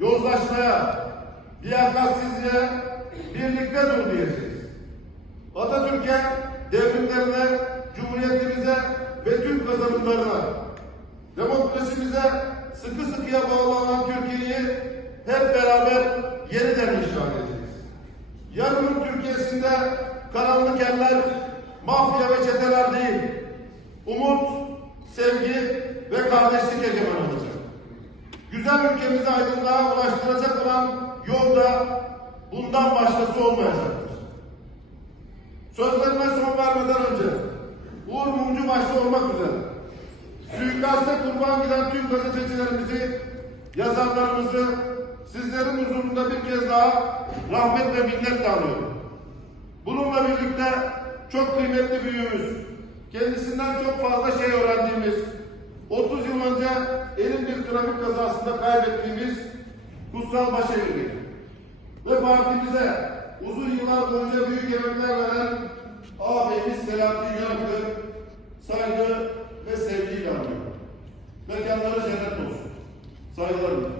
yozlaşmaya, liyakatsizliğe birlikte dur diyeceğiz. Atatürk'e, devrimlerine, cumhuriyetimize ve Türk kazanımlarına, demokrasimize sıkı sıkıya bağlanan Türkiye'yi hep beraber yeniden inşa edeceğiz. Yarının Türkiye'sinde karanlık eller, mafya ve çeteler değil, umut, sevgi ve kardeşlik egemen olacak. Güzel ülkemizi aydınlığa ulaştıracak olan yolda bundan başkası olmayacaktır. Sözlerime son vermeden önce Uğur Mumcu başta olmak üzere suikaste kurban giden tüm gazetecilerimizi, yazarlarımızı sizlerin huzurunda bir kez daha rahmet ve minnetle anıyorum. Bununla birlikte çok kıymetli büyüğümüz, kendisinden çok fazla şey öğrendiğimiz, 30 yıl önce elin bir trafik kazasında kaybettiğimiz Kutsal Başevili ve partimize uzun yıllar boyunca büyük emekler veren ağabeyimiz Selahattin Yanık'ı saygı ve sevgiyle anıyorum. Mekanları cennet olsun. Saygılarımla.